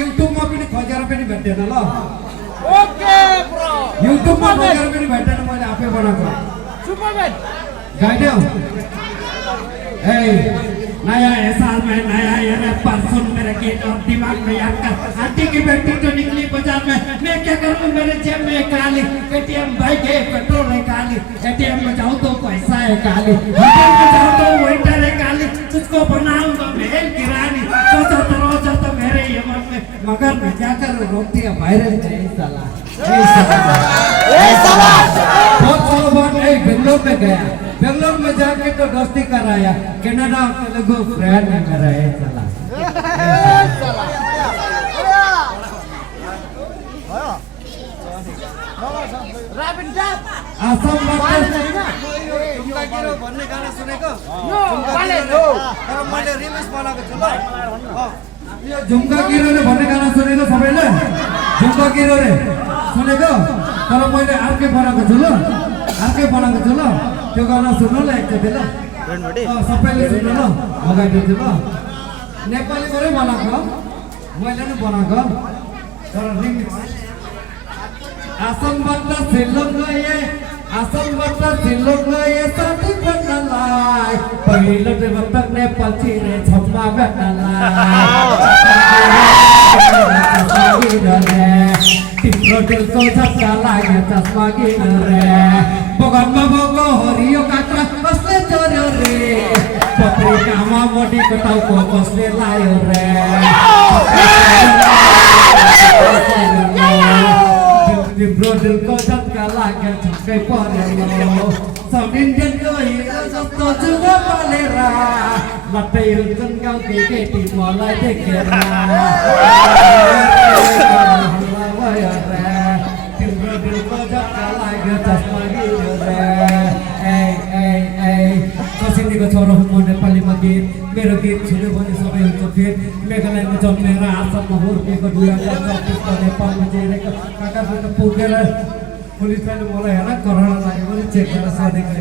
युट्युबमा पनि खोजेर पनि भेट्दैन ल ओके ब्रो युट्युबमा खोजेर पनि भेट्दैन मैले आफै बनाएको सुपरमैन गाइड्यो ए नया है साल में नया ये रैपर सुन मेरे गीत और दिमाग में आकर आंटी की बेटी तो निकली बाजार में मैं क्या करूं मेरे जेब में काली एटीएम बाइक है पेट्रोल है काली एटीएम में जाऊं तो पैसा है काली होटल में जाऊं तो वेटर है काली तुझको बनाऊंगा महल की रानी सोचो तो मेरे ये मन में मगर मैं क्या करूं रोटी का वायरल है साला बहुत सालों बाद बेंगलोर में गया बेंगलोर में जाके तो दोस्ती कराया कनाडा तेलुगु फ्रेंड है मेरा ये साला रैपिड डैप असम में झुम्का गिरो भन्ने गाना सुनेको नो वाले नो तर मैले रिमिक्स बनाएको छु ल यो झुम्का गिरोले भन्ने गाना सुनेको सबैले झुम्का गिरोले सुनेको तर मैले अर्कै बनाएको छु ल त्यो गाना सुन्नु ल एकचोटि ल सबैले सुन्नु ल लगाइदिन्छु ल नेपालीबाटै बनाएको मैले नै बनाएको तर रिमिक्स आसमबाट सिलङ गए साथी भन्नलाई पहिलो देवतक नेपाल छिरे छप्पा भेट्नलाई तिम्रो दिलको झट्का लाग्यो चस्मा किन रे बगानमा बगो हरियो काक्रा कसले चोर्यो रे पत्रिकामा मोटीको टाउको कसले लायो रे तिम्रो दिलको झट्का लाग्यो छक्कै पर्यो सब इन्डियनको हिरो जस्तो जुगा पालेर लट्टै हुन्छन् गाउँकै केटी मलाई देखेर तिम्रो दिलको झट्का लाग्यो चस्मा गिर्यो रे कसिनीको छोरो हुँ म नेपालीमा गीत मेरो गीत सुन्यो भने सबै हुन्छ फेरि मेघालयमा जन्मेर आसाममा हुर्केको 2024 नेपालमा जेरेको काकाबाट पुगेर पुलिसले मलाई हेर करोना लाग्यो भने चेक गरेर सोधेको